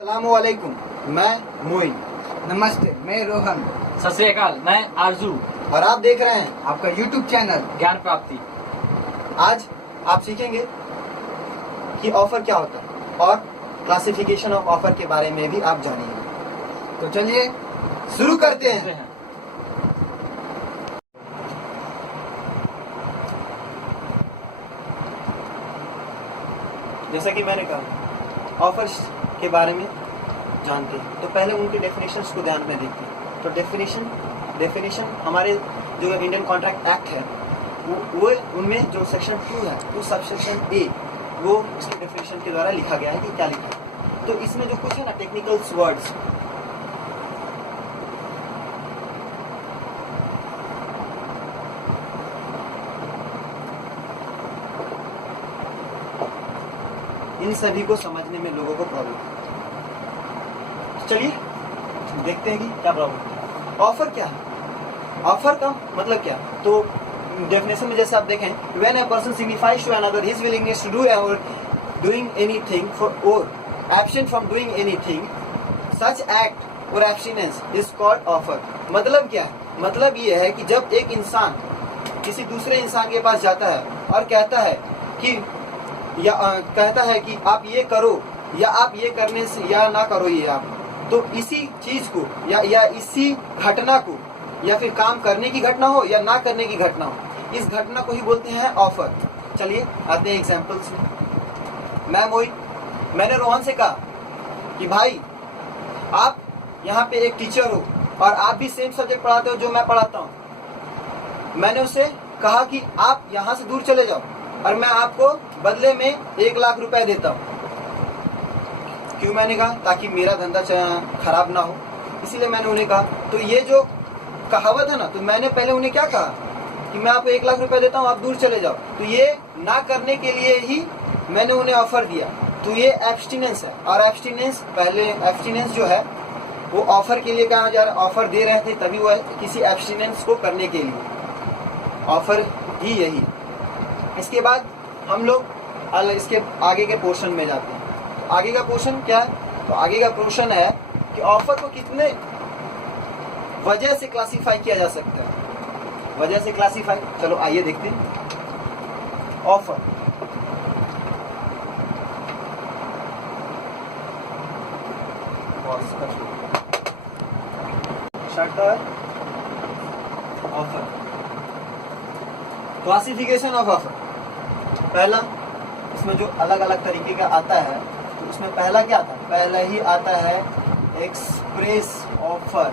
अस्सलामुअलैकुम, मैं मोइन। नमस्ते, मैं रोहन। सत श्री अकाल, मैं आरजू। और आप देख रहे हैं आपका यूट्यूब चैनल ज्ञान प्राप्ति। आज आप सीखेंगे कि ऑफर क्या होता है और क्लासिफिकेशन ऑफ ऑफर के बारे में भी आप जानेंगे। तो चलिए शुरू करते हैं। जैसा कि मैंने कहा, ऑफर्स के बारे में जानते हैं तो पहले उनके डेफिनेशंस को ध्यान में देखते हैं। तो डेफिनेशन हमारे जो इंडियन कॉन्ट्रैक्ट एक्ट है वो उनमें जो सेक्शन 2 है, तो सब सेक्शन ए, वो इसके डेफिनेशन के द्वारा लिखा गया है कि क्या लिखा है। तो इसमें जो कुछ है ना टेक्निकल वर्ड्स, इन सभी को समझने में लोगों को प्रॉब्लम है। चलिए देखते हैं कि क्या प्रॉब्लम है। ऑफर क्या है? ऑफर का मतलब क्या? तो डेफिनेशन में जैसे आप देखें, when a person signifies to another his willingness to do or doing anything for or absent from doing anything, such act or abstinence is called offer. मतलब क्या है? मतलब ये है कि जब एक इंसान किसी दूसरे इंसान के पास जाता है और कहता है कि कहता है कि आप ये करो या आप ये करने से या ना करो ये आप, तो इसी चीज को या इसी घटना को, या फिर काम करने की घटना हो या ना करने की घटना हो, इस घटना को ही बोलते हैं ऑफर। चलिए आते हैं एग्जांपल्स में। मैंने रोहन से कहा कि भाई आप यहाँ पे एक टीचर हो और आप भी सेम सब्जेक्ट पढ़ाते हो जो मैं पढ़ाता हूँ। मैंने उससे कहा कि आप यहाँ से दूर चले जाओ और मैं आपको बदले में 1 लाख रुपए देता हूँ। क्यों मैंने कहा? ताकि मेरा धंधा खराब ना हो, इसीलिए मैंने उन्हें कहा। तो ये जो कहावत है ना, तो मैंने पहले उन्हें क्या कहा कि मैं आपको 1 लाख रुपए देता हूँ, आप दूर चले जाओ। तो ये ना करने के लिए ही मैंने उन्हें ऑफर दिया। तो ये एब्स्टिनेंस है। और एब्स्टिनेंस जो है वो ऑफर के लिए कहा जा रहा है। ऑफर दे रहे थे तभी वो किसी एब्स्टिनेंस को करने के लिए ऑफर ही यही। इसके बाद हम लोग इसके आगे के पोर्शन में जाते हैं। तो आगे का पोर्शन क्या है? तो आगे का पोर्शन है कि ऑफर को कितने वजह से क्लासिफाई किया जा सकता है। वजह से क्लासिफाई, चलो आइए देखते हैं। Offer offer classification of offer. पहला, इसमें जो अलग अलग तरीके का आता है, तो उसमें पहला क्या आता है? पहला ही आता है एक्सप्रेस ऑफर।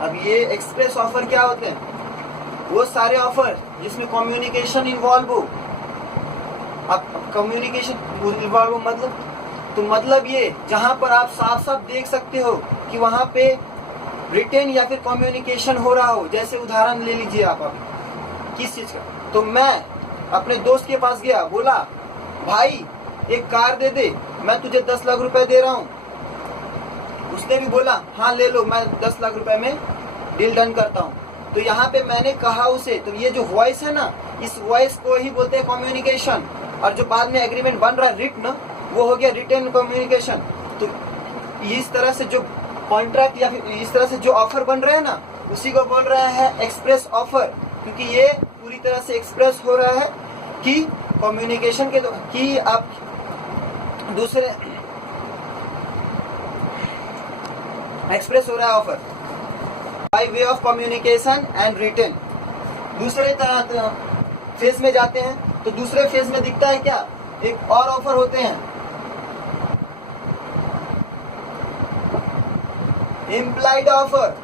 अब ये एक्सप्रेस ऑफर क्या होते हैं? वो सारे ऑफर जिसमें कम्युनिकेशन इन्वॉल्व हो। अब कम्युनिकेशन इन्वॉल्व मतलब ये जहां पर आप साफ साफ देख सकते हो कि वहां पे रिटेन या फिर कम्युनिकेशन हो रहा हो। जैसे उदाहरण ले लीजिए आप अभी किस चीज का। तो मैं अपने दोस्त के पास गया, बोला भाई एक कार दे दे, मैं तुझे 10 लाख रुपए दे रहा हूँ। उसने भी बोला हाँ ले लो, मैं 10 लाख रुपए में डील डन करता हूँ। तो यहाँ पे मैंने कहा उसे, तो ये जो वॉइस है ना, इस वॉइस को ही बोलते हैं कम्युनिकेशन। और जो बाद में एग्रीमेंट बन रहा है रिटन, वो हो गया रिटन कम्युनिकेशन। तो इस तरह से जो कॉन्ट्रैक्ट या फिर इस तरह से जो ऑफर बन रहे हैं ना, उसी को बोल रहे हैं एक्सप्रेस ऑफर। क्योंकि ये पूरी तरह से एक्सप्रेस हो रहा है कि कम्युनिकेशन के कि आप दूसरे एक्सप्रेस हो रहा है offer by way of communication and written. दूसरे फेज में जाते हैं, तो दूसरे फेज में दिखता है क्या? एक और ऑफर होते हैं इम्प्लाइड ऑफर।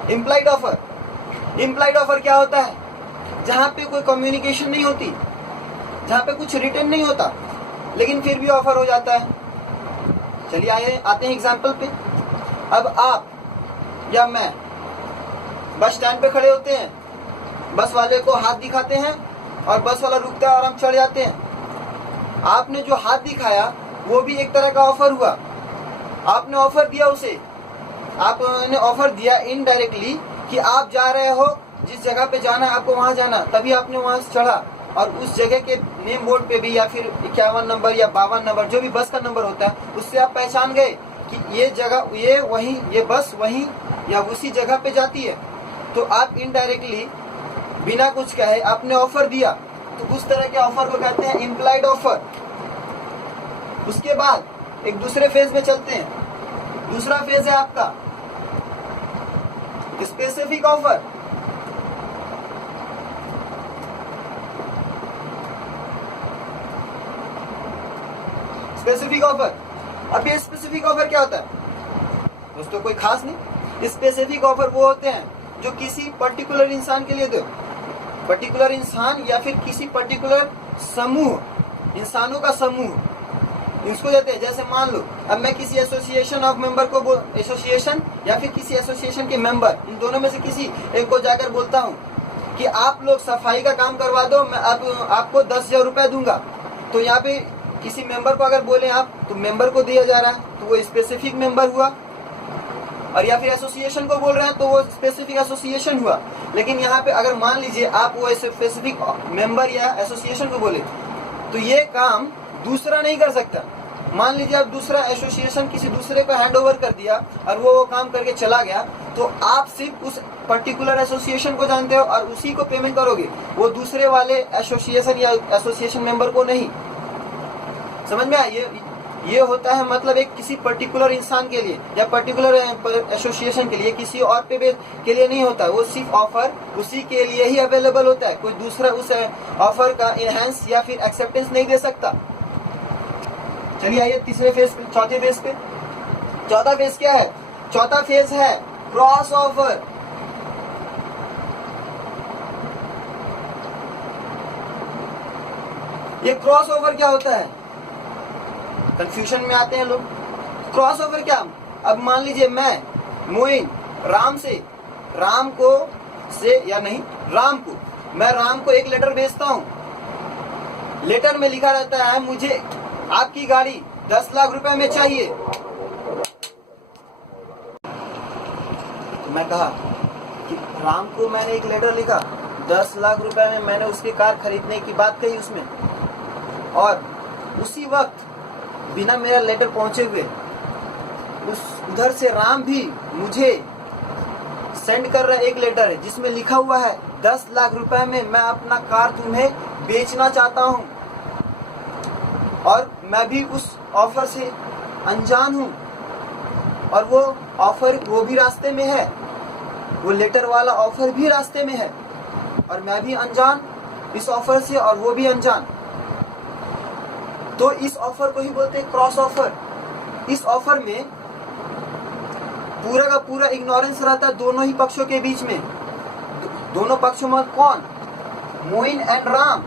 इम्प्लाइड ऑफर क्या होता है? जहां पे कोई कम्युनिकेशन नहीं होती, जहां पे कुछ रिटर्न नहीं होता, लेकिन फिर भी ऑफर हो जाता है। चलिए आते हैं एग्जांपल पे। अब आप या मैं बस स्टैंड पे खड़े होते हैं, बस वाले को हाथ दिखाते हैं और बस वाला रुकता है और हम चढ़ जाते हैं। आपने जो हाथ दिखाया वो भी एक तरह का ऑफर हुआ। आपने ऑफर दिया उसे, आपने ऑफर दिया इनडायरेक्टली कि आप जा रहे हो, जिस जगह पे जाना है आपको वहां जाना, तभी आपने वहां से चढ़ा और उस जगह के नेम बोर्ड पे भी या फिर 51 नंबर या 52 नंबर जो भी बस का नंबर होता है उससे आप पहचान गए कि ये जगह ये बस वहीं या उसी जगह पे जाती है, तो आप इनडायरेक्टली बिना कुछ कहे आपने ऑफर दिया, तो उस तरह के ऑफर को कहते हैं इम्प्लाइड ऑफर। उसके बाद एक दूसरे फेज में चलते हैं। दूसरा फेज है आपका स्पेसिफिक ऑफर। स्पेसिफिक ऑफर, अब ये स्पेसिफिक ऑफर क्या होता है दोस्तों? कोई खास नहीं। स्पेसिफिक ऑफर वो होते हैं जो किसी पर्टिकुलर इंसान के लिए दो, पर्टिकुलर इंसान या फिर किसी पर्टिकुलर समूह, इंसानों का समूह, इसको देते हैं। जैसे मान लो अब मैं किसी एसोसिएशन ऑफ मेंबर को एसोसिएशन या फिर किसी एसोसिएशन के मेंबर, इन दोनों में से किसी एक को जाकर बोलता हूँ कि आप लोग सफाई का काम करवा दो, मैं आपको 10,000 रुपए दूंगा। तो यहाँ पे किसी मेंबर को अगर बोले आप, तो मेंबर को दिया जा रहा है, तो वो स्पेसिफिक मेंबर हुआ। और या फिर एसोसिएशन को बोल रहे हैं तो वो स्पेसिफिक एसोसिएशन हुआ। लेकिन यहाँ पे अगर मान लीजिए आप वो स्पेसिफिक मेंबर या एसोसिएशन को बोले, तो ये काम दूसरा नहीं कर सकता। मान लीजिए आप दूसरा एसोसिएशन किसी दूसरे को हैंड ओवर कर दिया और वो काम करके चला गया, तो आप सिर्फ उस पर्टिकुलर एसोसिएशन को जानते हो और उसी को पेमेंट करोगे, वो दूसरे वाले एसोसिएशन या एसोसिएशन मेंबर को नहीं। समझ में आया? ये होता है मतलब एक किसी पर्टिकुलर इंसान के लिए या पर्टिकुलर एसोसिएशन के लिए, किसी और पे के लिए नहीं होता। वो सिर्फ ऑफर उसी के लिए ही अवेलेबल होता है, कोई दूसरा उस ऑफर का इनहेंस या फिर एक्सेप्टेंस नहीं दे सकता। चलिए आइए तीसरे फेज पे, चौथे फेज पे। चौथा फेज क्या है? चौथा फेज है क्रॉस ऑफर। ये क्रॉस ओवर क्या होता है? कंफ्यूजन में आते हैं लोग। क्रॉस ओवर क्या? अब मान लीजिए मैं मोइन राम को एक लेटर भेजता हूं। लेटर में लिखा रहता है मुझे आपकी गाड़ी 10 लाख रुपए में चाहिए। तो मैं कहा कि राम को मैंने एक लेटर लिखा, 10 लाख रुपए में मैंने उसकी कार खरीदने की बात कही उसमें, और उसी वक्त बिना मेरा लेटर पहुंचे हुए उधर से राम भी मुझे सेंड कर रहा है एक लेटर है जिसमें लिखा हुआ है 10 लाख रुपए में मैं अपना कार तुम्हें बेचना चाहता हूं, और मैं भी उस ऑफर से अनजान हूं, और वो ऑफर वो भी रास्ते में है, वो लेटर वाला ऑफर भी रास्ते में है, और मैं भी अनजान इस ऑफर से और वो भी अनजान। तो इस ऑफर को ही बोलते हैं क्रॉस ऑफर। इस ऑफर में पूरा का पूरा इग्नोरेंस रहता है दोनों ही पक्षों के बीच में। दोनों पक्षों में कौन? मोइन एंड राम।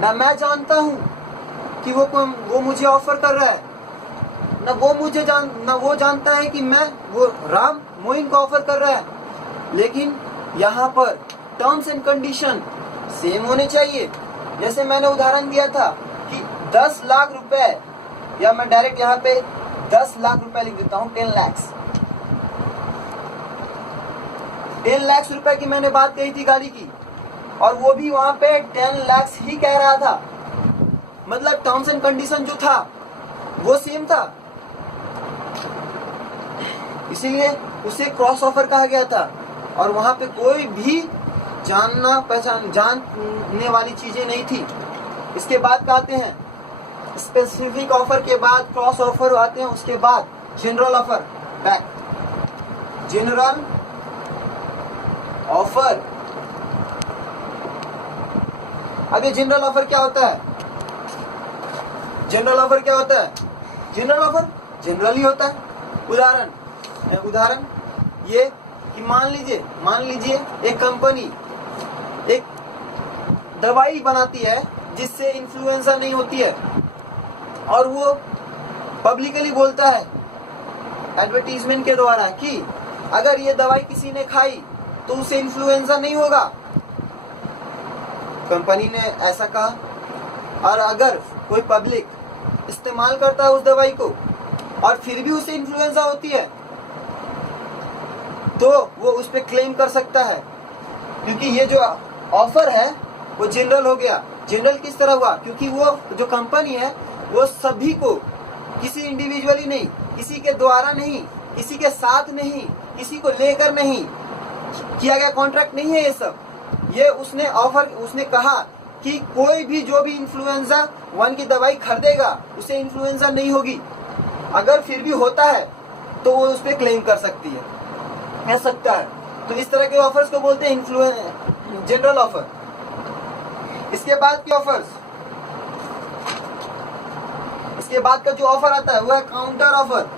ना मैं जानता हूं कि वो मुझे ऑफर कर रहा है, ना वो जानता है कि वो राम मोइन को ऑफर कर रहा है। लेकिन यहाँ पर टर्म्स एंड कंडीशन सेम होने चाहिए। जैसे मैंने उदाहरण दिया था कि 10 लाख रुपए, या मैं डायरेक्ट यहाँ पे 10 लाख रुपए लिख देता हूँ, 10 लाख रुपए की मैंने बात कही थी गाड़ी की, और वो भी वहां पे 10 लाख ही कह रहा था। मतलब टर्म्स एंड कंडीशन जो था वो सेम था, इसीलिए उसे क्रॉस ऑफर कहा गया था। और वहां पे कोई भी जानने वाली चीजें नहीं थी। इसके बाद आते हैं स्पेसिफिक ऑफर, के बाद क्रॉस ऑफर आते हैं, उसके बाद जनरल ऑफर। जनरल ऑफर, अब ये जनरल ऑफर क्या होता है? जनरल ऑफर क्या होता है? जनरल ऑफर जनरल ही होता है। उदाहरण ये कि मान लीजिए एक कंपनी एक दवाई बनाती है जिससे इन्फ्लुएंजा नहीं होती है, और वो पब्लिकली बोलता है एडवर्टीजमेंट के द्वारा कि अगर ये दवाई किसी ने खाई तो उसे इन्फ्लुएंजा नहीं होगा। कंपनी ने ऐसा कहा, और अगर कोई पब्लिक इस्तेमाल करता है उस दवाई को और फिर भी उसे इन्फ्लुएंजा होती है, तो वो उस पर क्लेम कर सकता है क्योंकि ये जो ऑफर है वो जनरल हो गया। जनरल किस तरह हुआ? क्योंकि वो जो कंपनी है वो सभी को, किसी इंडिविजुअली नहीं, किसी के द्वारा नहीं, किसी के साथ नहीं, किसी को लेकर नहीं किया गया कॉन्ट्रैक्ट नहीं है ये सब। ये उसने ऑफर, उसने कहा कि कोई भी जो भी इन्फ्लुएंजा 1 की दवाई खरीदेगा उसे इन्फ्लुएंजा नहीं होगी। अगर फिर भी होता है तो वो उस पर क्लेम कर सकती है, कह सकता है। तो इस तरह के ऑफर्स को बोलते हैं जनरल ऑफर। इसके बाद के ऑफर्स, इसके बाद का जो ऑफर आता है वो है counter offer.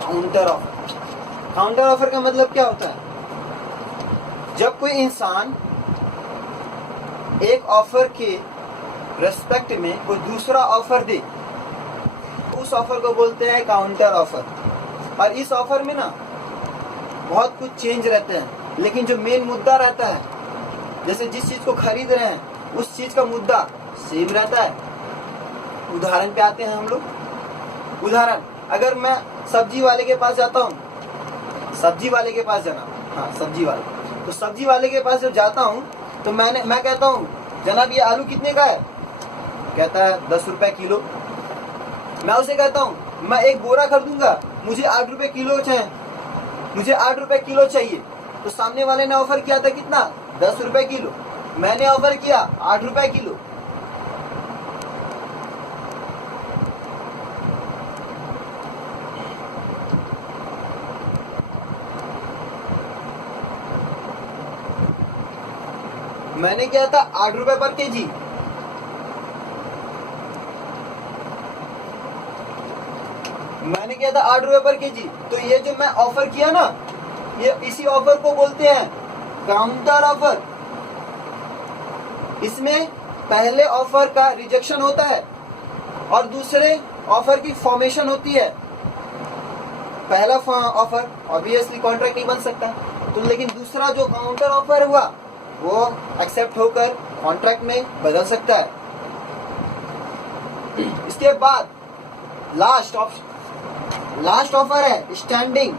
Counter offer, counter offer का मतलब क्या होता है? जब कोई इंसान एक ऑफर के रेस्पेक्ट में कोई दूसरा ऑफर दे, उस ऑफर को बोलते हैं काउंटर ऑफर। और इस ऑफर में ना बहुत कुछ चेंज रहते हैं, लेकिन जो मेन मुद्दा रहता है, जैसे जिस चीज को खरीद रहे हैं उस चीज का मुद्दा सेम रहता है। उदाहरण पे आते हैं हम लोग। उदाहरण, अगर मैं सब्जी वाले के पास जाता हूँ, सब्जी वाले के पास जाना, हाँ सब्जी वाले, तो सब्जी वाले के पास जब जाता हूँ तो मैं कहता हूँ जनाब ये आलू कितने का है? कहता है 10 रुपए किलो। मैं उसे कहता हूँ मैं एक बोरा खरीदूंगा, मुझे 8 रुपए किलो चाहिए, मुझे 8 रुपए किलो चाहिए। तो सामने वाले ने ऑफर किया था कितना? 10 रुपए किलो। मैंने ऑफर किया 8 रुपए किलो। मैंने किया था 8 रुपए पर केजी। मैंने किया था 8 रुपए पर केजी। तो ये जो मैं ऑफर किया ना, ये इसी ऑफर को बोलते हैं काउंटर ऑफर। इसमें पहले ऑफर का रिजेक्शन होता है और दूसरे ऑफर की फॉर्मेशन होती है। पहला ऑफर ऑब्वियसली कॉन्ट्रैक्ट नहीं बन सकता, तो लेकिन दूसरा जो काउंटर ऑफर हुआ वो एक्सेप्ट होकर कॉन्ट्रैक्ट में बदल सकता है। इसके बाद लास्ट ऑफर है स्टैंडिंग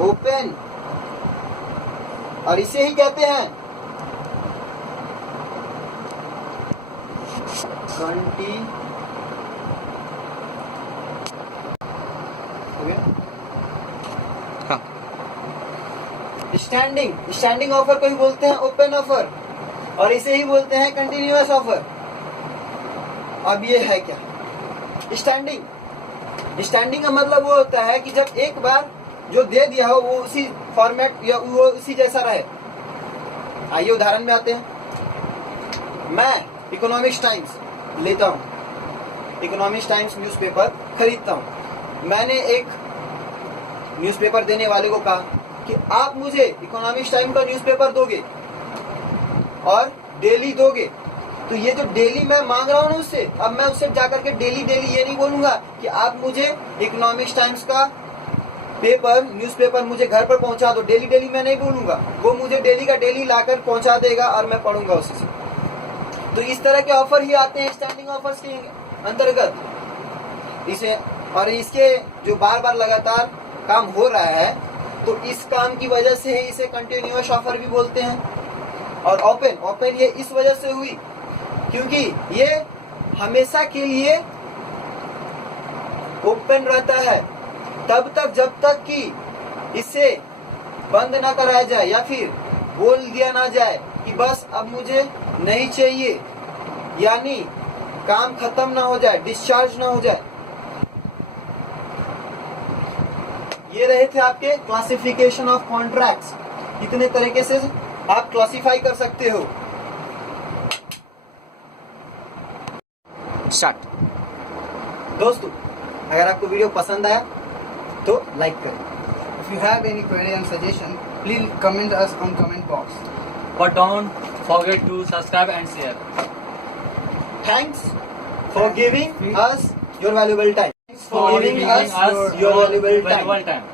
ओपन, और इसे ही कहते हैं स्टैंडिंग ऑफर को ही बोलते हैं ओपन ऑफर, और इसे ही बोलते हैं कंटिन्यूअस ऑफर। अब ये है क्या स्टैंडिंग का मतलब वो होता है कि जब एक बार जो दे दिया हो वो उसी फॉर्मेट या वो उसी जैसा रहे। आइए उदाहरण में आते हैं। मैं इकोनॉमिक्स टाइम्स लेता हूँ, इकोनॉमिक्स टाइम्स न्यूज़पेपर खरीदता हूँ। मैंने एक न्यूज़पेपर देने वाले को कहा कि आप मुझे इकोनॉमिक्स टाइम का न्यूज़पेपर दोगे और डेली दोगे। तो ये जो डेली मैं मांग रहा हूँ उससे, अब मैं उससे जाकर के डेली ये नहीं बोलूंगा कि आप मुझे इकोनॉमिक्स टाइम्स का न्यूज़पेपर मुझे घर पर पहुंचा दो। डेली मैं नहीं बोलूंगा, वो मुझे डेली का डेली लाकर पहुंचा देगा और मैं पढ़ूंगा उसी से। तो इस तरह के ऑफर ही आते हैं स्टैंडिंग ऑफर्स के अंतर्गत। इसे और इसके जो बार लगातार काम हो रहा है, तो इस काम की वजह से ही इसे कंटिन्यूअस ऑफर भी बोलते हैं। और ओपन ये इस वजह से हुई क्योंकि ये हमेशा के लिए ओपन रहता है, तब तक जब तक कि इसे बंद ना कराया जाए या फिर बोल दिया ना जाए कि बस अब मुझे नहीं चाहिए, यानी काम खत्म ना हो जाए, डिस्चार्ज ना हो जाए। ये रहे थे आपके क्लासिफिकेशन ऑफ कॉन्ट्रैक्ट्स। कितने तरीके से आप क्लासिफाई कर सकते हो। स्टार्ट। दोस्तों, अगर आपको वीडियो पसंद आया तो लाइक करें। If you have any query and suggestion, please comment us on comment box. But don't forget to subscribe and share. Thanks for giving us your valuable time. For giving us your valuable time.